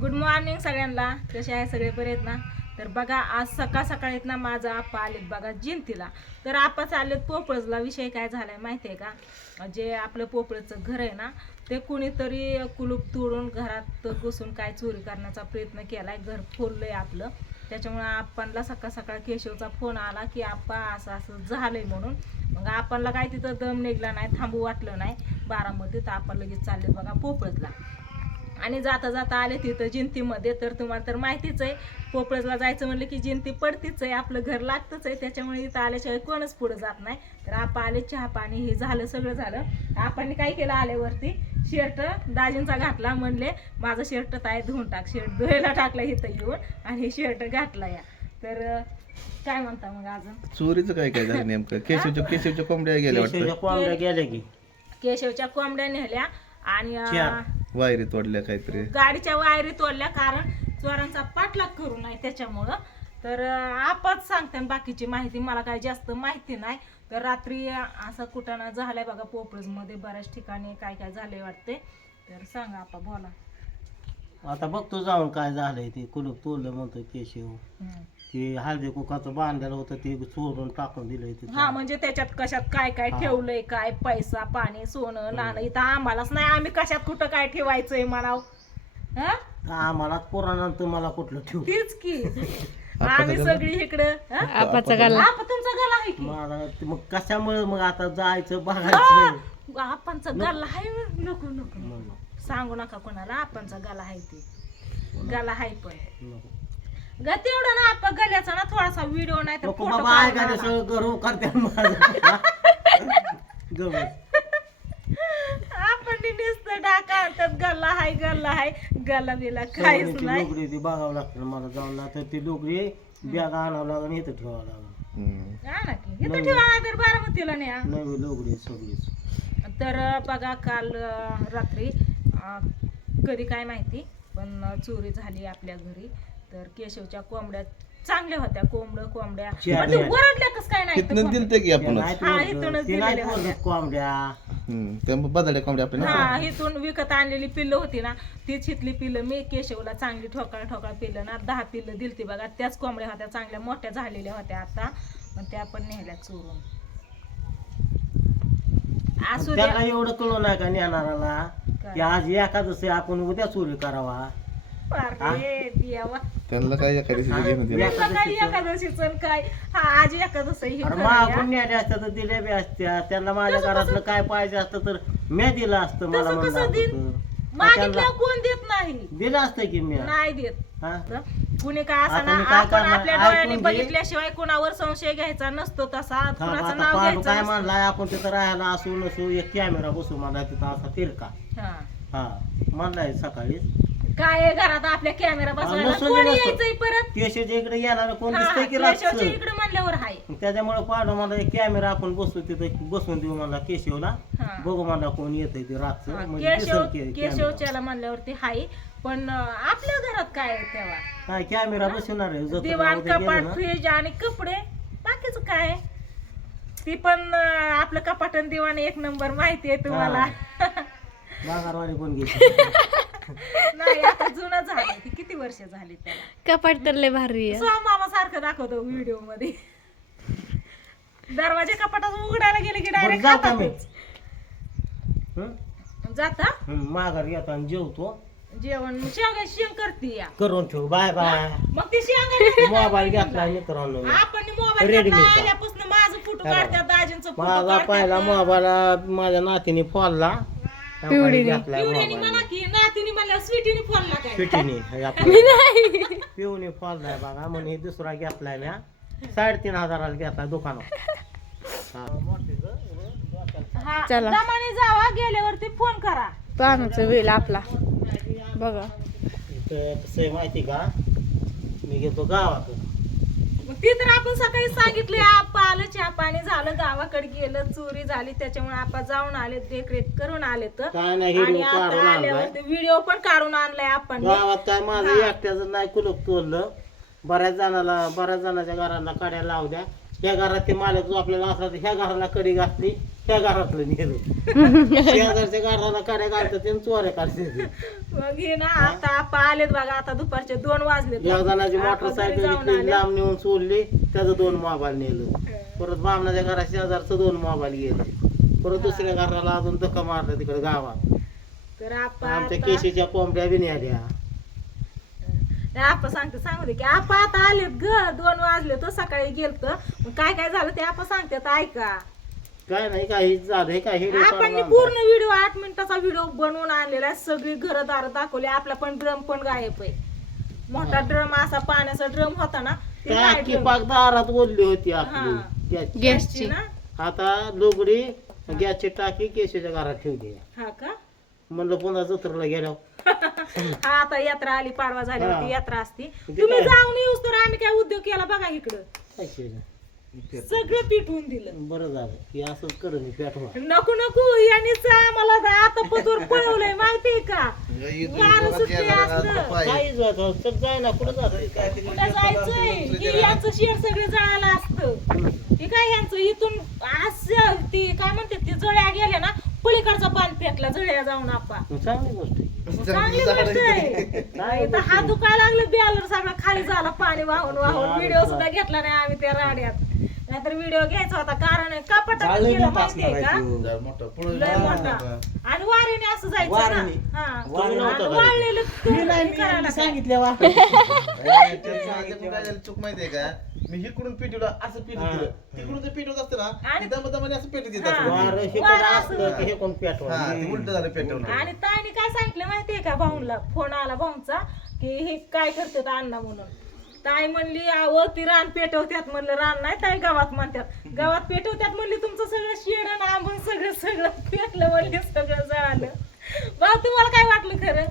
Good morning सगळ्यांना. कसे आहे सगळे बरे आहेत ना? तर बघा आज सकाळ सकाळीत ना माझा आप्पा आलेत बघा जिंतीला. तर आप्पा चाललेत पोपळजला. विषय काय झालाय माहिती आहे का? जे आपलं पोपळचं घर आहे ना ते कुणीतरी कुलूप तोडून घरात घुसून काय चोरी करण्याचा प्रयत्न केलाय. घर फोडलंय आपलं. त्याच्यामुळे आप्पांना सकाळ सकाळ केशवचा फोन आला की आप्पा असं असं झालंय म्हणून. मग आप्पांना काय तिथं दम निघला नाही, थांबू वाटलं नाही बारामध्ये. तर आपण लगेच चालले बघा पोपळजला. आणि जाता जाता आले तिथं जिंतीमध्ये. तर तुम्हाला तर माहितीच आहे पोपळजला जायचं म्हणलं की जिंती पडतीच आहे, आपलं घर लागतंच आहे. त्याच्यामुळे इथं आल्याशिवाय कोणच पुढं जात नाही. तर आपण आले, चहा पाणी हे झालं, सगळं झालं. आपण काय केलं आल्यावरती शर्ट दाजींचा घातला. म्हणले माझं शर्ट ताय धुवून टाक. शर्ट धुवायला टाकला इथं येऊन आणि हे शर्ट घातला या. तर काय म्हणता मग अजून चोरीचं काय काय झालं नेमकं? केशवच्या कोंबड्या गेल्या वाटतं. कोंबड्या गेल्या की केशवच्या कोंबड्या नेल्या आणि वायरी तोडल्या काहीतरी. गाडीच्या वायरी तोडल्या, कारण चोरांचा पाठलाग करू नये त्याच्यामुळं. तर आपच सांगते बाकीची माहिती, मला काही जास्त माहिती नाही. तर रात्री असं कुठं ना झालंय बघा पोपळजमध्ये बऱ्याच ठिकाणी काय काय झालंय वाटते. तर सांगा आपा, बोला. आता बघतो जाऊन काय झालंय. ते कुलूप तोडलं म्हणतो केशव. ते हळदी कुकाचं बांधलेलं होतं ते चोरून टाकून दिलंय ते. हा, म्हणजे त्याच्यात कशात काय काय ठेवलंय, काय पैसा पाणी सोनं नाणं इथं आम्हालाच नाही. आम्ही कशात कुठं काय ठेवायचंय म्हणाव. आम्हाला पुराणांतर मला कुठलं ठेवू. तीच की आम्ही सगळी इकडं. आपाचा गल्ला. आपा तुमचा गला आहे की? मला मग कशामुळे मग आता जायचं बघायचं. आपणचा गला आहे. नको नको म्हणलं. सांगू नका कोणाला. आपणचा गला आहे ते. गला आहे पण नको. तेवढा ना आपण गल्याचा ना थोडासा व्हिडिओ नाही तर नको फोटो बाबा ऐकायला सगळं गरव करते आपण नुसतं डाका आणतात गल्ला हाय गल्ला हाय. गल्ला बिला काहीच नाही. लोकडी ती बघावं लागतं मला जाऊन. ना तर ती लोकडी बॅग आणावं लागेल, इथं ठेवावं लागेल. हा ना की इथं ठेवा तर बारामतीला न्या. नवी लोकडी सगळीच. तर बघा काल रात्री कधी काय माहिती पण चोरी झाली आपल्या घरी. तर केशवच्या कोंबड्या चांगल्या होत्या. कोंबड्या पण ते ओरडल्या कसं काय नाही तिथनं दिलते की आपण. हा, इथूनच दिलेल्या होत्या. कोंबड्या त्या बदड्या कोंबड्या आपण. हा, इथून विकत आणलेली पिल्लं होती ना तीच हिथली पिल्लं मी केशवला चांगली ठोकाळ पिल्लं ना 10 पिल्लं दिलती बघा. त्याच कोंबड्या होत्या, चांगल्या मोठ्या झालेल्या होत्या आता. पण त्या पण नेल्या चोरून. असू द्या. त्याला एवढं कळू नाही का नेणाराला की आज एखादं आपण उद्या चोरी करावा. अरे देवा, त्यांना काय एखाद्या घेऊन दिलं. त्यांना काय एकादशीचं काय. हा, आज एकादशी ही अरे खरं मागून आहे. नेल्या असत्या तर दिल्या बी असत्या. त्यांना माझ्या घरातलं काय पाहिजे असतं तर मी दिलं असतं. मला तसं म्हणलं कसं देईन? असतं. मागितल्यावर कोण देत नाही. दिलं असतं की मी. नाही देत. हा? कुणी काय असं आता ना मी काय आपण करणार? आपल्या डोळ्याने ऐकून घे. बघितल्याशिवाय कुणावर संशय घ्यायचा नसतो. तसा थांब, कुणाचं आता नाव पांडू घ्यायचं काय नसतं. म्हणलाय आपण तिथं राहायला असू नसू एक कॅमेरा बसू मला तिथं असा तिरका. हा. हा म्हणलाय सकाळी. काय आहे घरात आपल्या कॅमेरा बसवायला? नसून कोण नसतं. यायचंय परत? केशवच्या इकडे येणार कोण हा, दिसतंय की केशवच्या रातचं. इकडे म्हणल्यावर हाय. त्याच्यामुळे पांडू मला एक कॅमेरा आपण बसू तिथं बसून देऊ मला केशवला. हा. बघू मला कोण येतंय ते रातचं. म्हणजे केशव दिसेल की कॅमेरा. केशवच्याला म्हणल्यावरती हाय. पण आपल्या घरात काय आहे तेव्हा? हा कॅमेरा बसवणार आहे. जत्रेला दिवाण, उद्या गेलो कपाट, ना. फ्रीज आणि कपडे. बाकीचं काय? ती पण आपलं कपाट आणि दिवाण एक नंबर माहिती आहे तुम्हाला. बागारवाडी कोण घेते. नाही, आता जुनं झालं. ती किती वर्ष झाली त्याला. कपाट तर लय भारी आहे. मामा सारखं दाखवतो व्हिडिओ मध्ये. दरवाजा कपाटात उघडायला गेले की बरं, डायरेक्ट जाऊ का मी? जाता माघार येतो आणि जेवतो. जेवण शेंगा शेंग करते या. करून ठेव. Bye bye. मग ती शेंगा मोबाईल घेतला मित्रांनो. आपण मोबाईल Redmi घेतला चा. आल्यापासून माझं फोटो काढतात, दाजींचं फोटो माझा पहिला काढतात. मोबाईल माझ्या नातीने फोडला. पिवळीने. पिवड्याने म्हणा की नातीने म्हणल्या स्वीटीने फोनला काय. पिटीने पिवणी फोडलाय बघा. म्हणून हे दुसरा घेतलाय म्या. 3,500 घेतलाय दुकानात. हा, चला. दमाने जावा, गेल्यावरती फोन करा. पानाचं वेल आपला बघा. इथं कसं आहे माहिती का, मी घेतो गावाकडं. मग ती तर आपण सकाळी सांगितले आपा आलं, चहा पाणी झालं, गावाकडे गेलं, चोरी झाली त्याच्यामुळे आपा जाऊन आले, देखरेख करून आले. तर काय नाही आणि व्हिडिओ काढून आता आणलाय. आल्यावरती व्हिडिओ पण काढून आणलाय आपण. गावात काय माझं एकट्याचं नाही कुलूप तोडलं. बऱ्याच जणांच्या घरांना कड्या लावल्या. ह्या घरात ते मालक जो आपल्याला असला तर ह्या घराला कडी घातली, ह्या घरातलं नेलं. शेजारच्या घराला कड्या घालतात आणि चोऱ्या काढतात. मग हे ना आता आपा आलेत बघा, आता दुपारचे 2 वाजले. एक जणाची मोटरसायकल इथली लांब नेऊन सोडली, त्याचं 2 मोबाईल नेलं. परत बामणाच्या घरात शेजारचं 2 मोबाईल गेले. परत दुसऱ्या घराला अजून धक्का मारला तिकडे गावात. तर आपा आमच्या केशीच्या कोंबड्या बी नेल्या. आपा सांगू दे की आपा आता आलेत ग, 2 वाजले तर सकाळी गेलत. मग काय काय झालं ते आपा सांगतात ऐका. काय नाही काही झालंय काही आपण पूर्ण व्हिडिओ 8 मिनिटाचा व्हिडिओ बनवून आणलेला आहे. सगळी घरदार दाखवले. आपला पण ड्रम पण गायब आहे. मोठा ड्रम असा पाण्याचा ड्रम होता ना, ते नाही टाकी drum. पाक दारात ओढली होती हा. आपली गॅसची. गॅसची ना आता लुगडी गॅसची टाकी केशीच्या घरात ठेवली. हा का. म्हणलं पुन्हा जत्रेला गेल्यावर हा आता यात्रा आली, पाडवा झाल्यावरती हा. यात्रा असती. किती तुम्ही काय? जाऊन येऊस तर आम्ही काय उद्योग केला बघा इकडं. काय केलं? सगळं पिटवून दिलं. बरं झालं की असंच करून मी पेटवा. नको नको यांनीच आम्हाला आता पतोर पळवलंय माहितीये का. वारं सुटले असलं. काही जात तर जाय ना कुठं जात कुठं जायचंय की यांचं शेड सगळं जळालं असतं. हे काय यांचं इथून असं ती काय म्हणते ती जळ्या गेल्या ना, पलीकडचा बांध पेटला जळ्या जाऊन आपा. चांगली गोष्ट आहे. चांगली गोष्ट आहे. इथं हात दुखायला लागलं, बॅलर सगळा खाली झाला पाणी वाहून वाहून. व्हिडिओ सुद्धा घेतला नाही आम्ही त्या राड्यात. नाहीतर व्हिडिओ घ्यायचा होता, कारण कपाटात गेलं माहितीये का, लय मोठा. आणि वाऱ्याने असं जायचं ना. हा. आणि वाळलेलं करायला सांगितल्या चूक माहितीये का, मी इकडून पिटवलं असं पिटू दिलं, तिकडून ते पिटवत असतं ना, आणि- दम दमाने असं पेटत येत हा. असतं. वारं हे वारं कोण असलं. असलं की हे कोण पेटवा. हा, ते उलट झालं पेटवलं. आणि ताईने काय सांगितलं माहितीये का, भाऊला फोन आला भाऊंचा की हे काय करतात अण्णा म्हणून. ताई म्हणली ती रान पेटवत्यात. म्हणलं रान नाही ताई, गावात म्हणतात. गावात पेटवत्यात म्हणली, तुमचं सगळं शेड आणि आंबून सगळं सगळं पेटलं म्हणले, सगळं जळालं. भाऊ तुम्हाला काय वाटलं खरं?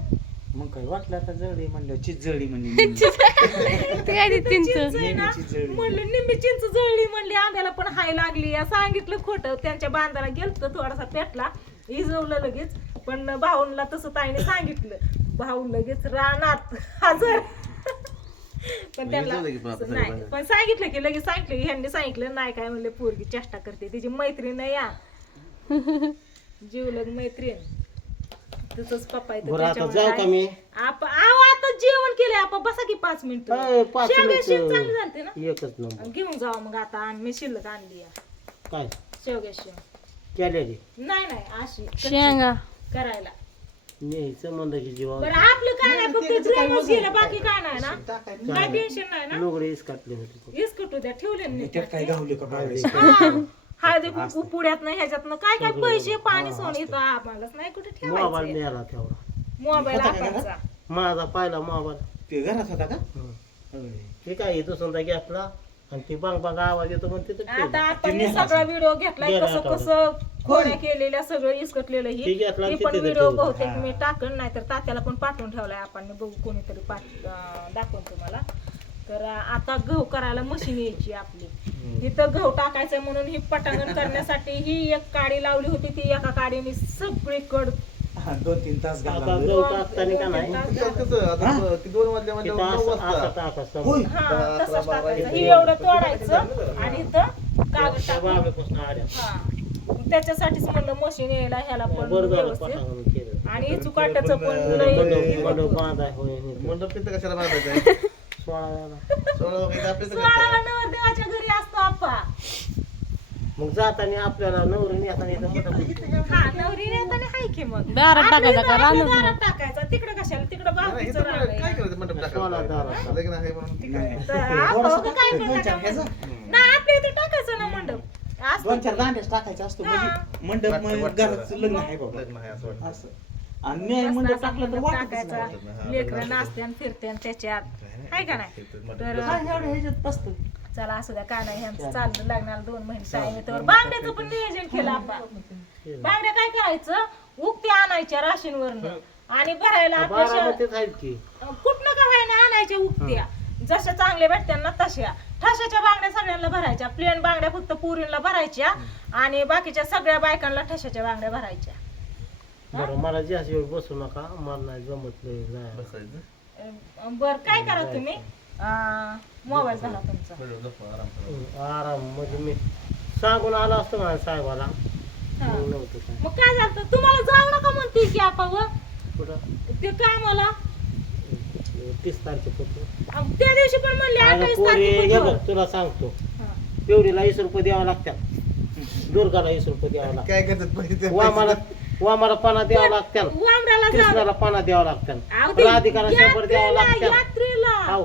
मग काय वाटलं आता जळली म्हणलं, चिज जळली म्हणली. ते काय ते चिंच. चिंच आहे ना, म्हणलं निम्मी चिंच जळली म्हणली, आंब्याला पण हाय लागली. सांगितलं खोटं. त्यांच्या बांधाला गेलतो, थोडासा पेटला, इजवलं लगेच. पण भाऊंला तसं ताईने सांगितलं. भाऊ लगेच रानात हजर. पण त्यांना इजवलं की बापरे, नाही, सगळं पण सांगितलं की लगेच सांगितलं की ह्यांनी सांगितलं नाही काय म्हणले, पोरगी चेष्टा करते, तिची मैत्रीण आहे या जीवलग मैत्रीण. तसंच पप्पा आहे तर बरं आता त्याच्यामुळे जाऊ का काय- मी? आता जेवण केलंय आपण, बसा की 5 मिनिटं. 5 शेवगे शेंग मिनिट चांगली झालते ना, एकच नंबर. घेऊन जावा मग आता. आणि मी शिल्लक आणली आहे काय शेवगे शेंग. केलेली नाही अशी कच्ची शेंगा करायला. न्यायचं म्हणलं की जीवा बरं आपलं काय नाही, फक्त ड्रमच गेलं, बाकी काय नाही ना, काय टेन्शन नाही ना. लुगडे इसकाटले होते. इसकटू द्या, ठेवले ना त्यात काय गावले का काय? हळदी कुंकू पुड्यात ह्याच्यातनं काय काय पैसे पाणी सोन इथं आम्हालाच नाही कुठे मोबाईल ठेवायचं. मिळाला तेवढा. मोबाईल आपाचा. माझा पाहिला मोबाईल. ते घरात होता का? ते काय दुसरा घेतला आणि ती बांग बांग आवाज येतो म्हणते तर ठेवलं. आता आपण सगळा व्हिडिओ घेतलाय, गेला कसं आठवड्यात. कसं खोड्या केलेल्या, सगळं इसकटलेलं ते ही घेतला आणि ती पण तिथे व्हिडिओ ठेवलं. बहुतेक मी टाकन, नाही तर तात्याला पण पाठवून ठेवलाय आपण, बघू कोणीतरी दाखवून तुम्हाला. तर आता गहू करायला मशीन यायची आपली. इथं गहू टाकायचं म्हणून ही पटांगण करण्यासाठी ही एक काडी लावली होती. ती एका काडीने सगळीकडं 2-3 तास आता घालवले. गहू टाकताना का नाही कसं आता 2 वाजल्या म्हणजे तिथं 9 असं वाजता टाकायचं. होय. हा तसंच टाकायचं. ही एवढं तोडायचं आणि इथं कागद टाकायचं. बाबेपासून आल्या. हा त्याच्यासाठीच म्हणलं मशीन यायला ह्याला पण बरं झालं व्यवस्थित. पटांगण केलं. आणि चुकाट्याचं पण लय मंडप बांधाय होय. मंडप तिथं कशाला बांधायचं? 16 वेळा. 16 वगैरे आपल्या इथं सोळा करतात. नवरदेवाच्या घरी असतो आपा. मग जाताना आपल्याला नवरी येताना इथं मंडप. हा नवरी येताना हाय की मग दारात आपल्या टाकायचा का? इथं रानात दारात टाकायचा. तिकडं कशाला, तिकडं नाही, बाकीचं इथं रान काय आहे. करायचं मंडप सोळा दारात. टाकायचं? लग्न आहे म्हणून. तर आपण उगाच काय पण टाकायचं. नाही आपल्या इथं टाकायचं ना मंडप. असतं 2-4 दांड्याच टाकायचा असतो हा. म्हणजे मंडप वाटतं. घराचं लग्न आहे बाबा लग्न आहे असं वाटतं. असं. आणि नाही मंडप टाकलं तर वाटतच नाही. टाकायचा. लेकरं नाचत्यान फिरत्यान त्याच्यात, हाय का नाही. तर काय एवढं ह्याच्यात बसतं. चला असू द्या, काय नाही ह्यांचं चाललं लग्नाला 2 महिने टाइम आहे. तर बांगड्याचं पण नियोजन केलं आपण. बांगड्या काय करायचं, उक्त्या आणायच्या राशीनवरनं आणि भरायला आपल्या बारामतीत आहेत की. कुठनं का व्हायना आणायच्या उक्त्या, जशा चांगल्या भेटत्या ना तशा. ठशाच्या बांगड्या सगळ्यांना भरायच्या, प्लेन बांगड्या फक्त पुरीला भरायच्या आणि बाकीच्या सगळ्या बायकांना ठशाच्या बांगड्या भरायच्या. बरं मला जास्त वेळ बसू नका, मला नाही जमत नाही. बसायचं. बर काय करा तुम्ही मोबाईल धरा तुमचा. थोडं झोपा, आराम करा. आराम म्हणजे मी सांगून आलो असतो ना साहेबाला हा. मग नव्हतं काय मग काय झालं तुम्हाला जाऊ नका म्हणते की आपण व कुठं ते कामाला 30 तारखेपासून त्या दिवशी पण म्हणले अगं 28 पोरी हे बघ तारखेपासून. तुला सांगतो हा. पिवडीला 20 रुपये द्यावं लागतात दुर्गाला 20 रुपये द्यावं लागतात काय करतात पैसे ते वामाला पाना द्यावं लागतात वामराला जाऊ कृष्णाला पाना द्यावं अहो, लागतात ते राधिकाला 100 द्यावं यात्रेला लागतात यात्रेला. हो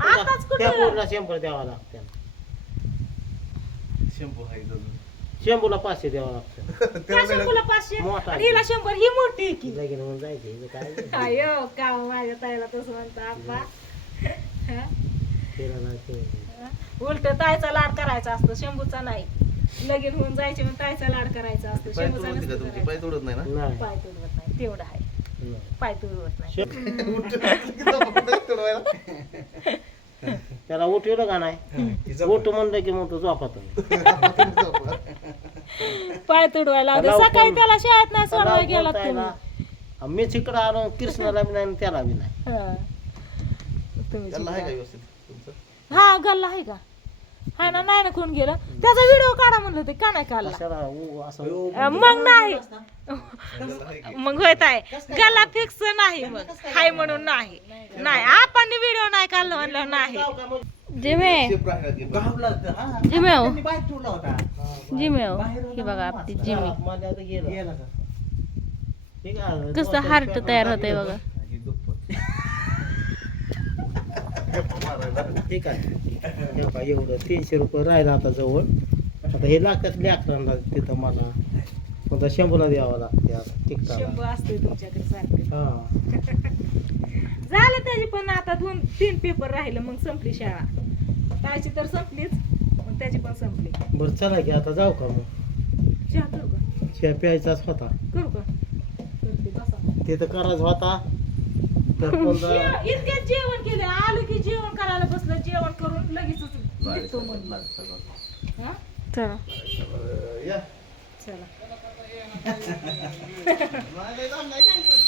आताच कुठं? त्या पोरीला 100 द्यावं लागतात शॅम्पू आहे अजून. शंभूला 500 द्यावं लागतात त्या शंभूला 500 मोठा आणि हिला 100 ही मोठी आहे की. लगीन होऊन जायचं हिचं काय अयो का माझ्या ताईला तसं म्हणता आप्पा. फिरायला ते उलट ताईचा लाड करायचा असतो शंभूचा नाही. लगीन होऊन जायचे मग ताईचा लाड करायचा असतो पाय शंभूचा तोडते का नसतो तुमची? करायचा. पाय तोडत नाही ना? नाही पाय तुडवत नाही तेवढं आहे नाही. पाय तुडवत नाही. तोडवायला. त्याला उठवलं का नाही हिचं उठ म्हणलं की मोठं झोपात पाय तुडवायला लावते. लावून- सकाळी त्याला शाळेत नाही सोडवायला गेला तुम्ही. मी तिकडं आलो कृष्णाला बी नाही आणि त्याला बी नाही हा. तुम्ही त्याला आहे का जिंकला. व्यवस्थित तुमचं? हा गल्ला आहे का हाय ना नाही ना कोण गेलं त्याचा व्हिडिओ काढा म्हणलं ते का नाही काढला कशाला असं मग नाही त्याला आहे की? मग होत आहे गल्ला फिक्स नाही मग हाय म्हणून नाही नाही आपण व्हिडिओ नाही काढलं म्हणलं नाही जिमे शेप राहण्यात गेलं. गावला होतं, हा. जिमेव त्यांनी बाहेर ठेवला होता जिमेव बाहेर ही बघा आपली जिमी मला आता गेलं गेला का? ठीक आहे कसं हार्ट तयार होतंय बघा आणि दुप्पट. गप्पा मारायला. ठीक आहे हे बघा, एवढं 300 रुपये राहिला आता जवळ आता हे लागतात लेकरांना तिथं मला आता 100ला द्यावं लागते आता तिकटाला शंभू असतोय तुमच्याकडे सारखं हा झालं त्याची पण आता 2-3 पेपर राहिलं मग संपली शाळा तायची तर संपलीच मग त्याची पण संपली. बरं चला की आता जाऊ का मग चहा करू का चहा प्यायचाच होता करू का करते बसा. ते तर करायचं होता तर पुन्हा इतक्यात जेवण केलं आलो की जेवण करायला बसलं जेवण करून लगेच निघतो म्हणलं. हा? चला या. चला नाही, नाही, नाही, नाही.